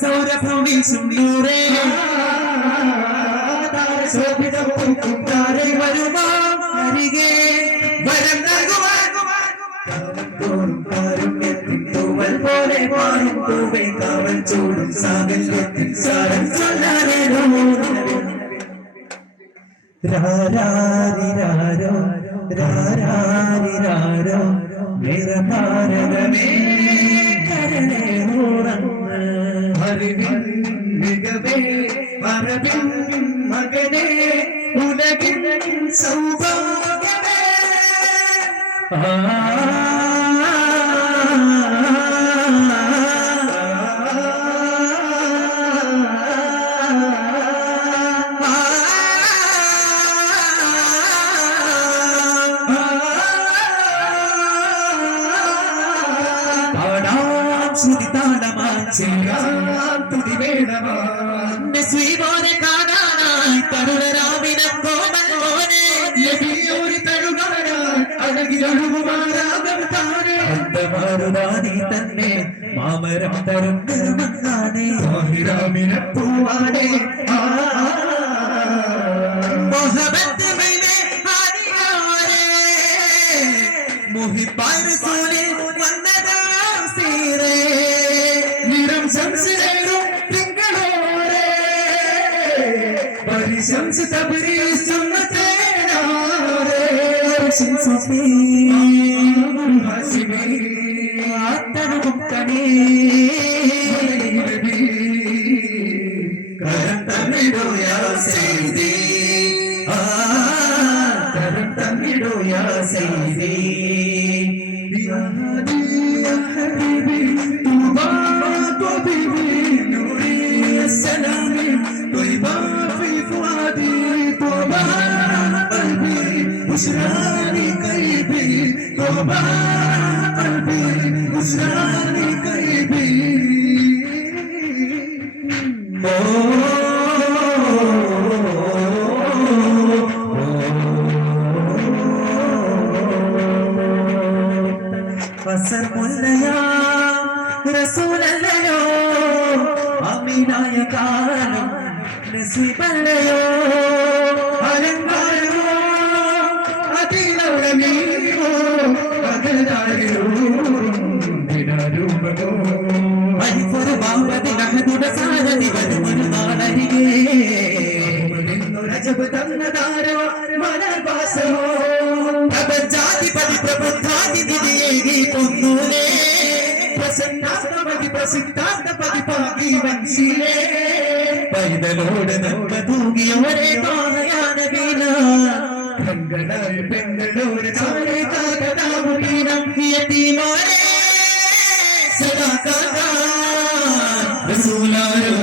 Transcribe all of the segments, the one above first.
സൗരഭം വീശും നൂറേ വരുമാ അരികെ വരം പോലെ പാടും പൂവേ കാവൽ ചൂടും സാഗല്യത്തിൽ സാരം ചൊല്ലാനോ രാരാരിരാരോ രാരാരിരാരോ നിറതാരകമേ കരളേ ഉറങ്ങ് അറിവിൻ മികവേ മറവിൻ മകനേ ഉലകിൻ സൗഭാഗ്യമേ നസ്വീബോനെ കാണാനായി തരുണരാമിനെ കോമൽ മോനെ നബിയോരി തഴുകാനായി അഴകിലൊഴുകുമാരാകം താനെ അന്തമാരുതാനി തന്നെ മാമരം തരും നിർമ്മങ്ങാനെ രാമിനെ പൂവാനെ മുഹബത്ത് മൈനെ ആദിയാരെ മുഹിബ്ബാർ റസൂലി വന്നതാ സീറേ നിറം സംസിലേറും തിങ്കളോരെ പരിശംസ തബ്രീസ് സുന്നത്തേനാരെ ശംസഫീ ഹസിബി ആത്തറും കനീ കരം തന്നിടോ യാ സയ്യിദി കരം തന്നിടോ യാ സയ്യിദി യാ ഹദി യാ ഹബീബി usrani karibi toba qalbi usrani karibi fasar mullaya rasulalayo aminaya kalam nasibalayo alangayo adilawamiyo adalayo dinarumbo ayfuru bawadi nahduda sahadi vadumanu nalarige ninnu rajab tannadaro manarvaso abjadi prabhuthadi didiyegi ponnule പ്രസന്നാസ്തമതി പ്രസിദ്ധാസ്തപതി പാകി വൻശീലേ പൈതലോട് നമ്മ തൂകിയോരെ പാഹയാന വീണ കങ്ങളായ പെങ്ങളോട് ചാരെ കാകടാമു വീണം യതീമോരെ സദാ കാകാ റസൂലാരോ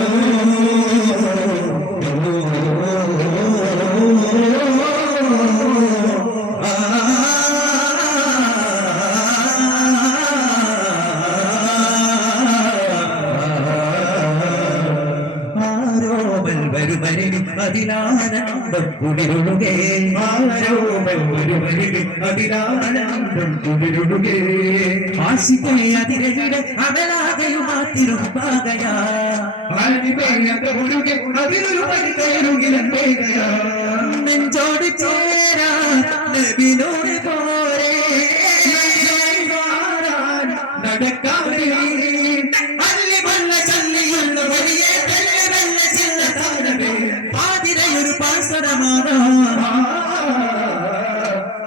അതിലാനന്ദം കുളിരുളുകേ ആരോമൽ ഒരുവരികെ അതിലാനന്ദം കുളിരുളുകേ ആശിക്കേ അതിരയുടെ അമലാകയുമാത്തിരുമ്പാകയാ ആനിമേയതൊഴുകെ അതിലൊരു പരിതേരുകിലമ്പേകയാ നെഞ്ചോട് ചേരാ നബിനോട് പോരേ നടക്കാതെ അല്ലി വല്ല ചല്ലിയുള്ള വലിയ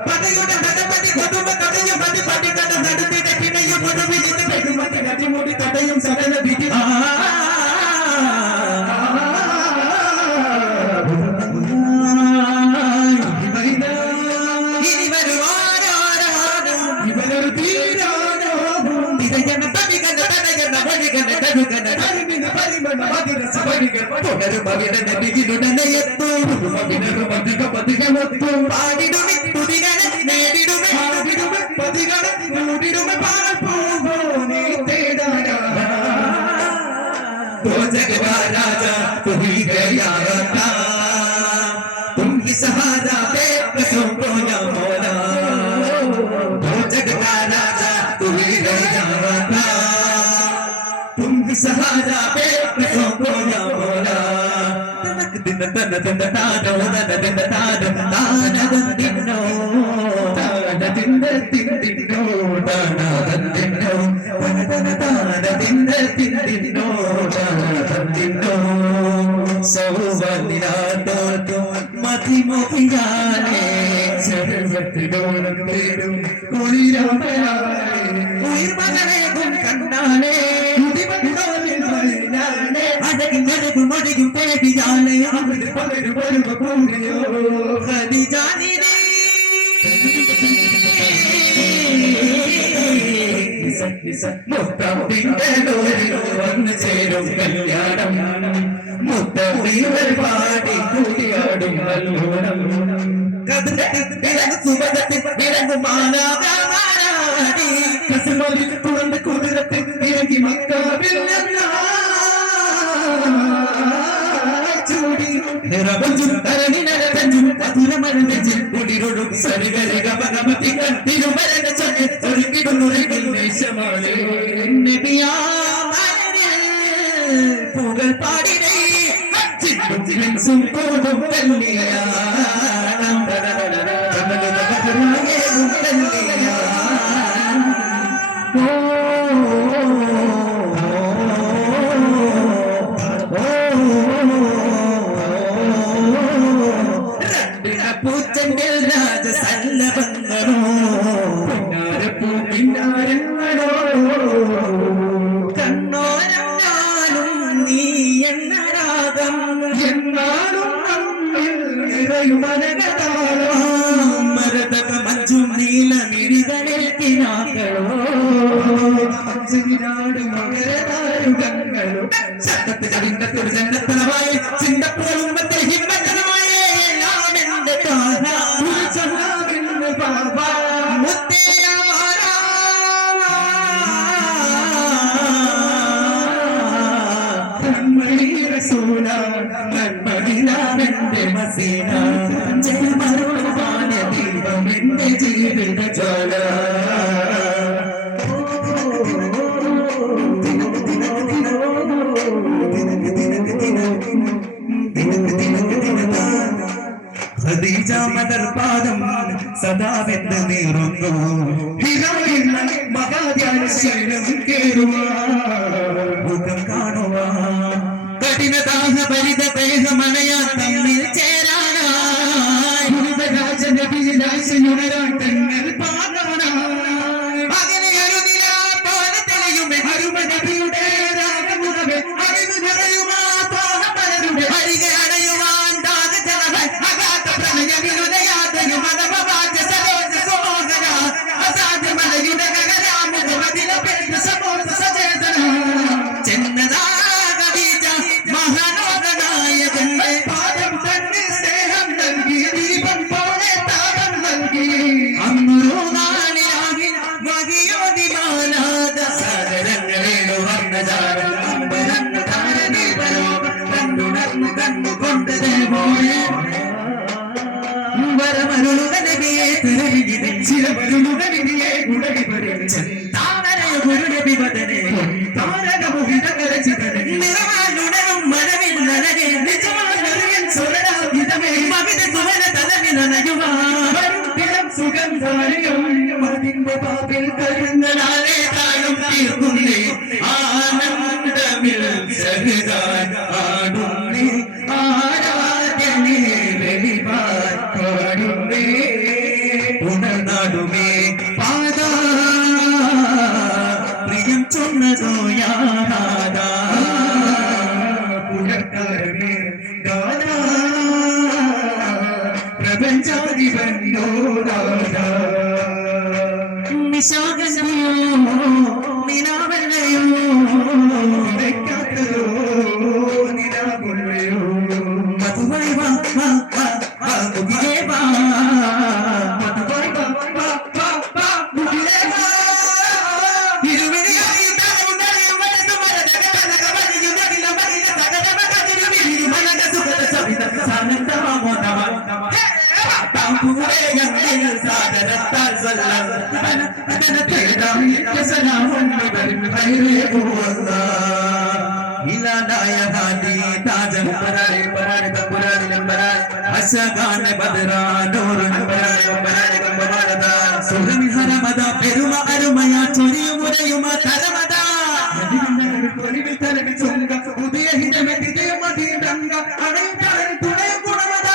പടയുടെ നടപടി കുടുംബ കഥയും പടിപടി കഥ നടത്തിയിട്ട് പിണയും കൊടുവിൽ നിന്ന് പെരുമതി അടിമുടി തടയും സകല വിധി ഇനി വരുവാനോ ഇവരൊരു തീരാനോ തിരയണ തടികന തടയണ വഴികന തടുകന ധർമ്മിന പരിമണ മധുര സവരികൾ തുടരും അവിടെ നബിയിലുടനെ എത്തും അവിടരും അധിക പതികമൊത്തും പാടിടുമി തുടികളെ നേടിടുമേ പാടിടുമേ പതികളെ മൂടിടുമേ പാൽപ്പൂവോ നീ തേടാനാ तो जग का राजा तू ही गया था तुम ही सहारा बेकसों को न मौला तो जग का राजा तू ही गया था तुम ही सहारा बेकसों മതിമുഖിയാലേ സർവത്തിനോളം തേടും ഉയർമകളേകും കണ്ണാലേ അഴകും അഴകും അഴകും പേടിയാലേ ഖദീജാനിനെ മുത്തമ്പിന്റെ ലോരിൽ വന്നു ചേരും കല്യാണം മുത്തമ്പികൾ പാടി കൂടിയാടും നല്ലോണം സുഭഗത്തിൽ വിളങ്ങും മാനാടി കസുമലിൽ തുറന്ന് കുതിരത്തിൽ ഇറങ്ങി മക്കാവിൽ ചൂടി നിറവഞ്ചും തരണി നരകഞ്ചും മധുരമരഞ്ചും കുടിരൊഴും സരികരകമതികൾ തിരുമരക ചൊല്ലി ഒരുക്കിടുന്നുറകിൽ ദേശമാണ് പൂകൾ പാടിനേ കൂടും പൂച്ചെങ്കിൽ രാജസല്ലഭങ്ങളോ പിന്നാരങ്ങളോ കണ്ണോരം ഞാനും നീ എന്ന രാഗം എന്നാലും മരതക മഞ്ചും നീലമിഴികളിൽ കിനാക്കളോ മഞ്ചുവിനാട് മകരതാരുകങ്ങളോ ചട്ടത്തിനവിണ്ടത്തൊരു ജന്നത്തലമായി ചിന്തപ്പുറത്തെ ഹിമ്മത്തലമായ എല്ലാം എന്റെ മസീന ജയമരുളാന ദീപം എന്റെ ജീവിത ജ്വാല ഖദീജ മദർപാദം സദാ വെന്ന് നീറുന്നു മഹാധ്യാനശീലം കേറുവാൻ കാണുവാൻ കഠിനദാഹ പരിത ദേഹമണയാ തമ്മിൽ ചേരാനായി രാജനബിയുണരാൻ തങ്ങൾ പാടാനായി അങ്ങനെ അരുതിലാ പോലെ തെളിയുമേ അരുമനബിയുടെ രാഗമുഖമേ അറിവ് നിറയുമാ തോന്നമലരുടെ അരികെ അടയുവാൻ ദാഗജലവൻ അഗാധ പ്രണയവിരുദയാതയും അനവവാച സരോജ സുമോഹന അസാധ്യമലയുടെ ഗഗനാമുഖമതില പേര് സമോധ സചേതന ചെന്നതാ അതിന്റെ പാപിൽ കരുങ്ങളാലേ താഴും തീർക്കുന്നേ ആനന്ദമിൽ സഹിതാൻ ആടുന്നേ ആരാധനേ വെളിവാൻ പാടുന്നേ ഉണർന്നാടുമേ പാദാ പ്രിയം ചൊന്നതോ യാദാ പുഴക്കാരമേ ഗാനാ പ്രപഞ്ചാധിപന്നോ രാജാ നിശാഗന്ധയോ നിലാവല്ലയോ വെക്കാത്തയോ നിലാവുള്ളയോ മധുവായി വാ വാ വാ വാ മുകിലേ വാ മധുവായി വാ വാ വാ വാ മുകിലേ വാ ഇരുവിളിയായി താഴുന്നറിയും വലതു മരതക കനക വരിയും നദില മരിന സകലമക തിരുവിളിയും മനക സുഖത സവിത സാനന്ദമാമോ നവ താമ്പുരേ ഗംഗയിൽ സാദരത്താൽ സല്ലം ഇലാനായ ഹാദി താജം പരാരെ പരാരെ തപുരാ അശകാന ബദറാ നൂറുൻ സുഹമി ഹരമദ പെരുമ അരുമയ ചൊരിയുമുരയുമ തരമദ പൊലിവിൽ തലവി ചൊങ്ക പുതിയ ഹിതമെതിരെ മതിരംഗ അണൈതലൻ തുണയ ഗുണമദ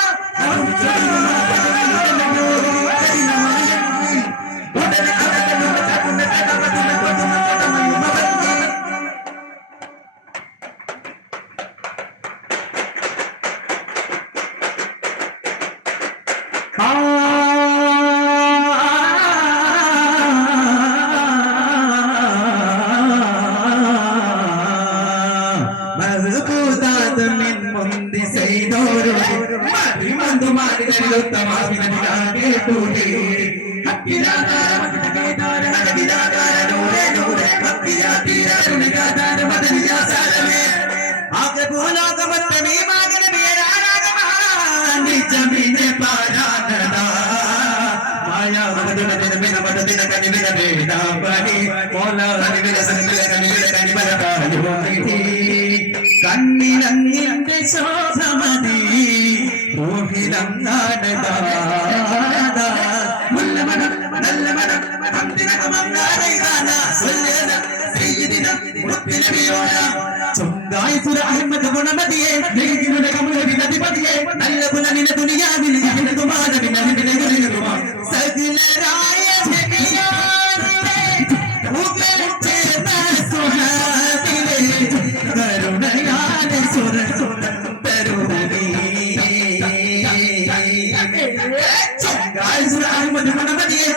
കണ്ണിലങ്ങിന്റെ ശോഭമതി അഹമ്മദ് ഗുണമതിയെ നല്ല ഗുണനില ദുനിയാവിൽ സകലരായ കരുണയാലെ സുര അഹമ്മദ് ഗുണമതിയെ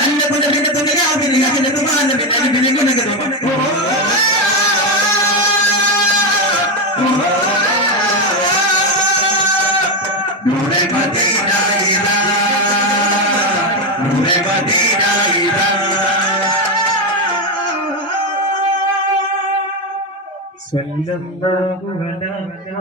നല്ല ഗുണനില ദുനിയാവിൽ നൂറെ മദീന ഇലാ നൂറെ മദീന ഇലാ സ്വല്ലല്ലാഹു അലൈഹി